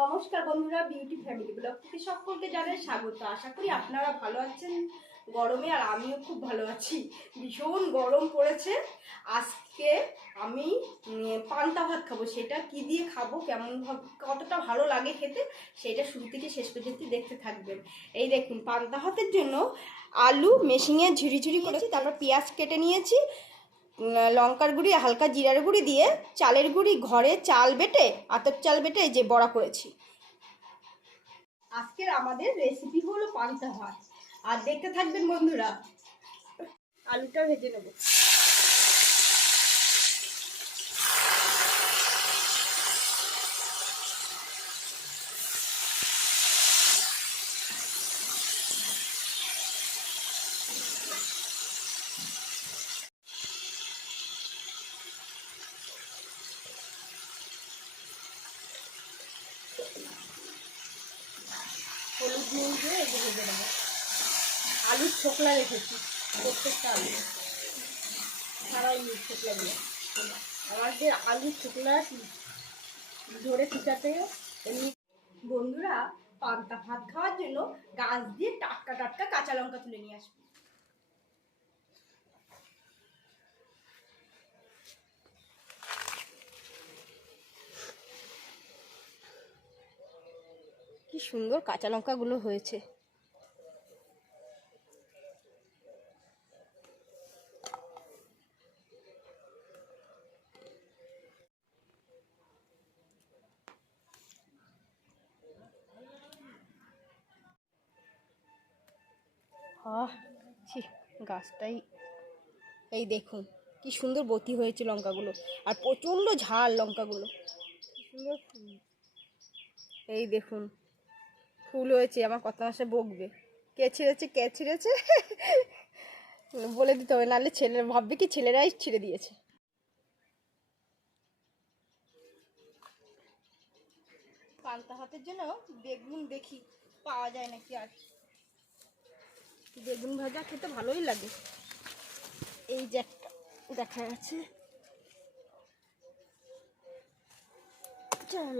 নমস্কার বন্ধুরা, beauty family blog থেকে সকলকে জানাই স্বাগত। আশা করি আপনারা ভালো আছেন গরমে, আর আমিও খুব ভালো আছি। ভীষণ গরম পড়েছে। আজকে আমি পান্তা ভাত খাবো। সেটা কি দিয়ে খাবো, কেমন কতটা ভালো লাগে খেতে, সেটা শুরু থেকে শেষ পর্যন্ত দেখতে থাকবেন। এই দেখুন, পান্তা ভাতের জন্য আলু মেশিনে ঝুড়ি করেছি, তারপর পেঁয়াজ কেটে নিয়েছি, লঙ্কার গুঁড়ি, হালকা জিরার গুঁড়ি দিয়ে চালের গুঁড়ি, ঘরে চাল বেটে, আতপ চাল বেটে যে বড়া করেছি। আজকের আমাদের রেসিপি হলো পান্তা ভাত, আর দেখতে থাকবেন বন্ধুরা। আলুটা ভেজে নেব। হলুদ নুন দিয়ে এই যে ভেজে নেব। আলুর ছোকলা রেখেছি, প্রত্যেকটা আলু সারাই ছোকলা দিয়ে। আমাদের আলুর ছোকলা ধরে ফুটাতে এমনি। বন্ধুরা, পান্তা ভাত খাওয়ার জন্য গাছ দিয়ে টাটকা টাটকা কাঁচা লঙ্কা তুলে নিয়ে আসবে। কি সুন্দর কাঁচা লঙ্কাগুলো হয়েছে। গাছটাই এই দেখুন কি সুন্দর বতি হয়েছে লঙ্কাগুলো, আর প্রচণ্ড ঝাল লঙ্কাগুলো। সুন্দর ফুল, এই দেখুন ফুল হয়েছে। আমার কত মাসে বকবে, কে ছিঁড়েছে বলে দিতে হবে, নাহলে ছেলে ভাববে কি ছেলেরাই ছিঁড়ে দিয়েছে। পান্তা ভাতের জন্য বেগুন দেখি পাওয়া যায় নাকি। আর বেগুন ভাজা খেতে ভালোই লাগে। এই যে একটা দেখা যাচ্ছে,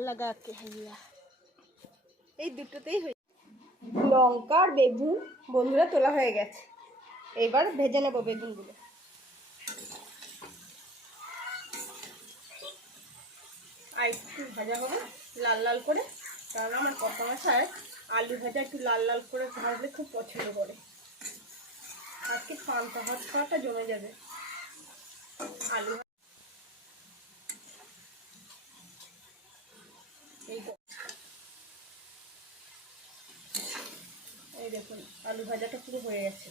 লাগাতে হাইয়া এই দুটোতেই হয়ে। লঙ্কা আর বেগুন বন্ধুরা তোলা হয়ে গেছে, এবার ভেজে নেবো বেগুনগুলো। আর একটু ভাজা হবে লাল লাল করে, কারণ আমার কত মাসায় আলু ভাজা একটু লাল লাল করে ভাজলে খুব পছন্দ করে। আজকে পান্তা ভাত খাওয়াটা জমে যাবে। আলু এই দেখুন, আলু ভাজাটা পুরো হয়ে গেছে।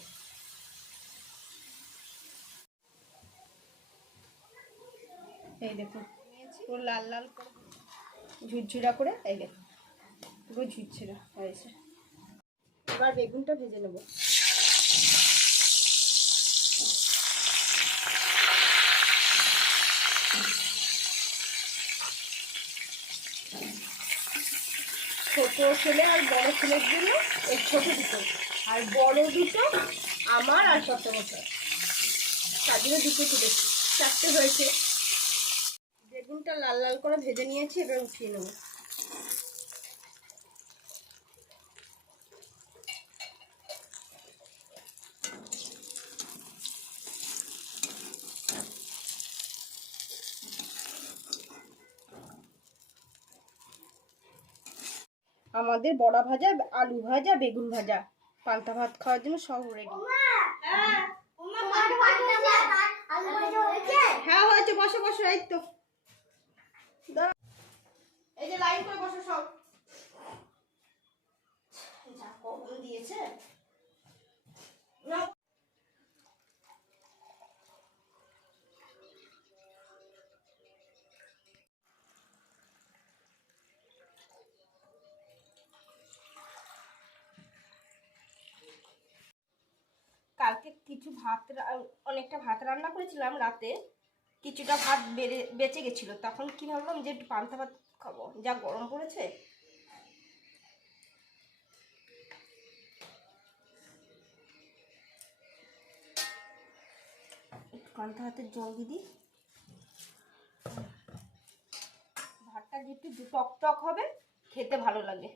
এই দেখুন পুরো লাল লাল করে ঝুরঝুরা করে, এই দেখুন পুরো ঝুরঝুরা হয়েছে। এবার বেগুনটা ভেজে নেব। ছোট ছেলে আর বড় ছেলের জন্য এই ছোট দুটো, আর বড় দুটো আমার আর কত বছর, তার জন্য দুটো তুলেছি, চারটে হয়েছে। বেগুনটা লাল লাল করে ভেজে নিয়েছি, এবার উঠিয়ে নেব। আমাদের বড়া ভাজা, আলু ভাজা, বেগুন ভাজা, পান্তা ভাত খাওয়ার জন্য সব রেডি। হ্যাঁ হয়েছে, বসো বসো, এই তো এই যে লাইন করে বসো সব। যা কখন দিয়েছে। কালকে কিছু অনেকটা ভাত রান্না করেছিলাম রাতে, কিছুটা ভাত বেঁচে গেছিলো। তখন কি ভাবলাম যে একটু পান্তা ভাত খাবো, যা গরম পড়েছে। পান্তা ভাতের জল দিদি, ভাতটা যেটু টক টক হবে, খেতে ভালো লাগে।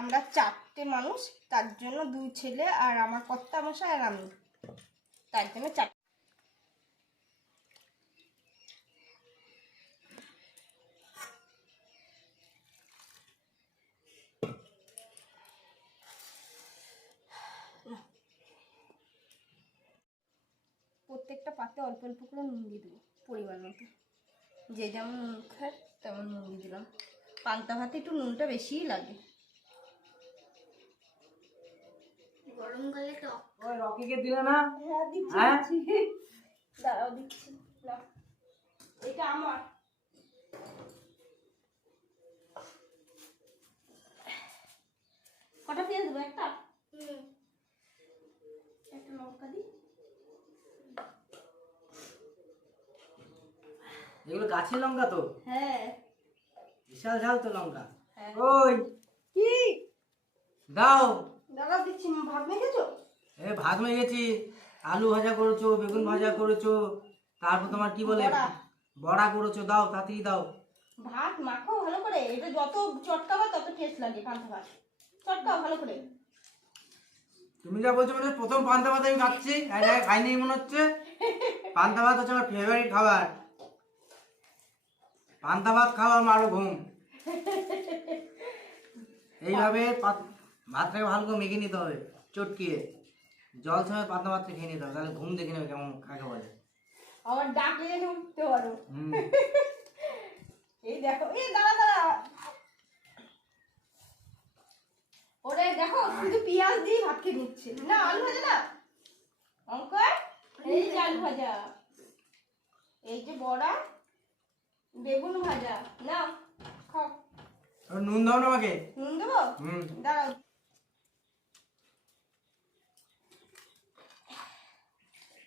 আমরা 4টে মানুষ, তার জন্য 2 ছেলে আর আমার কর্তা মশাই আর আমি, তার জন্য 4। প্রত্যেকটা পাতে অল্প অল্প করে নুন দিয়ে দেবো পরিমাণ মতো, যে যেমন নুন খায় তেমন নুন দিয়ে দিলাম। পান্তা ভাতে একটু নুনটা বেশিই লাগে। গরমকালে টক। ওই রকিকে দিলে না? হ্যাঁ দিচ্ছি, হ্যাঁ? দিচ্ছি। দাঁড়াও দিচ্ছি না, এটা আমার। কটা পেঁয়াজ দেবো? একটা, একটা লঙ্কা দিই। এগুলো গাছের লঙ্কা তো? হ্যাঁ। বিশাল ঝাল তো লঙ্কা। হ্যাঁ। ওই কি দাও। দাঁড়াও দিচ্ছি। ভাত মেখেছো? ভাত হয়ে গেছি, আলু ভাজা করেছো, বেগুন ভাজা করেছো, তারপর তোমার কি বলে বড়া। বড়া করেছো, দাও তাড়াতাড়ি দাও। ভাত মাখো ভালো করে, এটা যত চটকাবে তত টেস্ট লাগে পান্তা ভাত। চটকাও ভালো করে। তুমি যা বলছো মানে প্রথম পান্তা ভাত আমি খাচ্ছি, এর আগে খাইনি মনে হচ্ছে। পান্তা ভাত হচ্ছে আমার ফেভারিট খাবার। পান্তা ভাত খাওয়া মারো ঘুম। এইভাবে ভাতটাকে ভালো করে মেখে নিতে হবে চটকিয়ে, জল সময় পান্তা ভাতটা খেয়ে নিতে হবে, তাহলে ঘুম দেখে নেবে কেমন কাকে বলে। আবার ডাকলে যেন উঠতে পারো। হুম। এই দেখো, এই দাঁড়া দাঁড়া, ওরে দেখো শুধু পেঁয়াজ দিয়ে ভাত খেয়ে নিচ্ছে না। আলু ভাজা না অঙ্কর, এই যে আলু ভাজা, এই যে বড়া, বেগুন ভাজা, না খাও। নুন দাও না আমাকে। নুন দেবো? দাঁড়াও।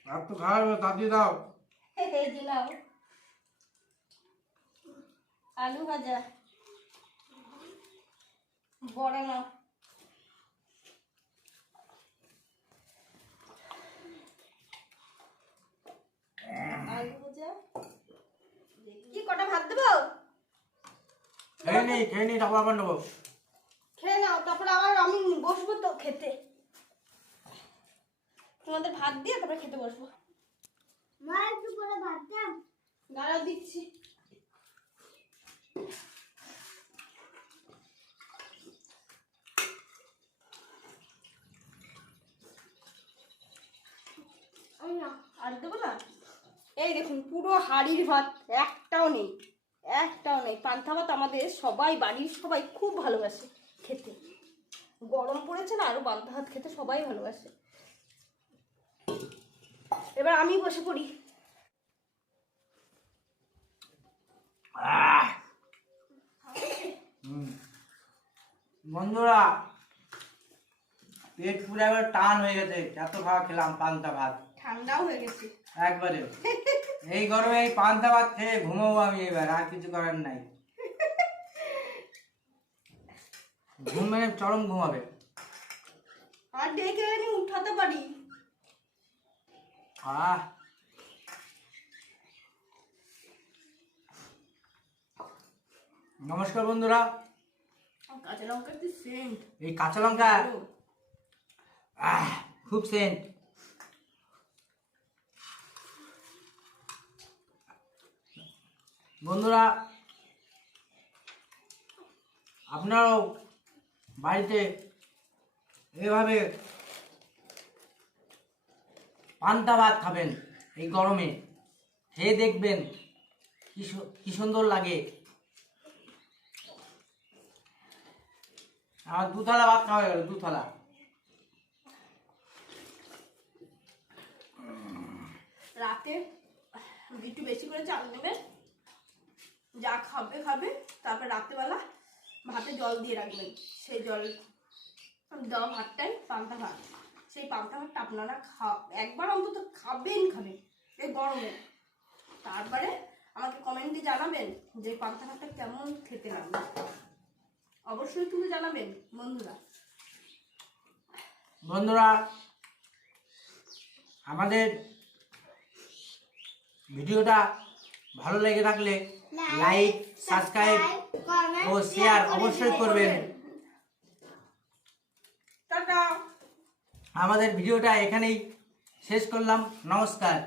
আর তো খাওয়া তাড়াতাড়ি দাও। এই যে নাও আলু ভাজা, বড়া নাও। আলু ভাজা, কি কটা ভাত দেবো? খেয়ে নি তারপর আবার নেবো। খেয়ে নাও, তারপরে আবার আমি বসবো তো খেতে। তোমাদের ভাত দিয়ে তারপরে খেতে বসবো। মা একটু পরে ভাত দাও। দাঁড়াও দিচ্ছি। আর দেবো না। এই দেখুন পুরো হাঁড়ির ভাত, একটাও নেই, একটাও নেই। পান্তা ভাত আমাদের সবাই, বাড়ির সবাই খুব ভালোবাসে খেতে। গরম পড়েছে না, আরো পান্তা ভাত খেতে সবাই ভালোবাসে। এবার আমি বসে পড়ি। বন্ধুরা, পেট পুরো একবার টান হয়ে গেছে, এত খাওয়া খেলাম পান্তা ভাত। ঠান্ডাও হয়ে গেছে একবারে। এই গরমে এই পান্তা ভাত খেয়ে ঘুমাবো আমি এবার, আর কিছু করার নাই। ঘুম মানে চরম ঘুমাবে। আর ডেকে এনে উঠাতে পারি। নমস্কার বন্ধুরা। কাঁচা লঙ্কার কি সেন্ট! এই কাঁচা লঙ্কা খুব সেন্ট। বন্ধুরা, আপনারাও বাড়িতে এভাবে পান্তা ভাত খাবেন এই গরমে, খেয়ে দেখবেন কি সুন্দর লাগে। আমার 2 থালা ভাত খাওয়া হয়ে গেল, 2 থালা। রাতে একটু বেশি করে চাল নেবেন, যা খাবে খাবে। তারপর রাত্রেবেলা ভাতে জল দিয়ে রাখবেন, সেই জল দেওয়া ভাতটাই পান্তা ভাত। সেই পান্তা ভাতটা আপনারা একবার অন্তত খাবেন এই গরমে। তারপরে আমাকে কমেন্টে জানাবেন যে পান্তা ভাতটা কেমন খেতে লাগবে। অবশ্যই তুমি জানাবেন বন্ধুরা। বন্ধুরা, আমাদের ভিডিওটা ভালো লেগে থাকলে লাইক, সাবস্ক্রাইব ও শেয়ার অবশ্যই করবেন। টাটা। আমাদের ভিডিওটা এখানেই শেষ করলাম। নমস্কার।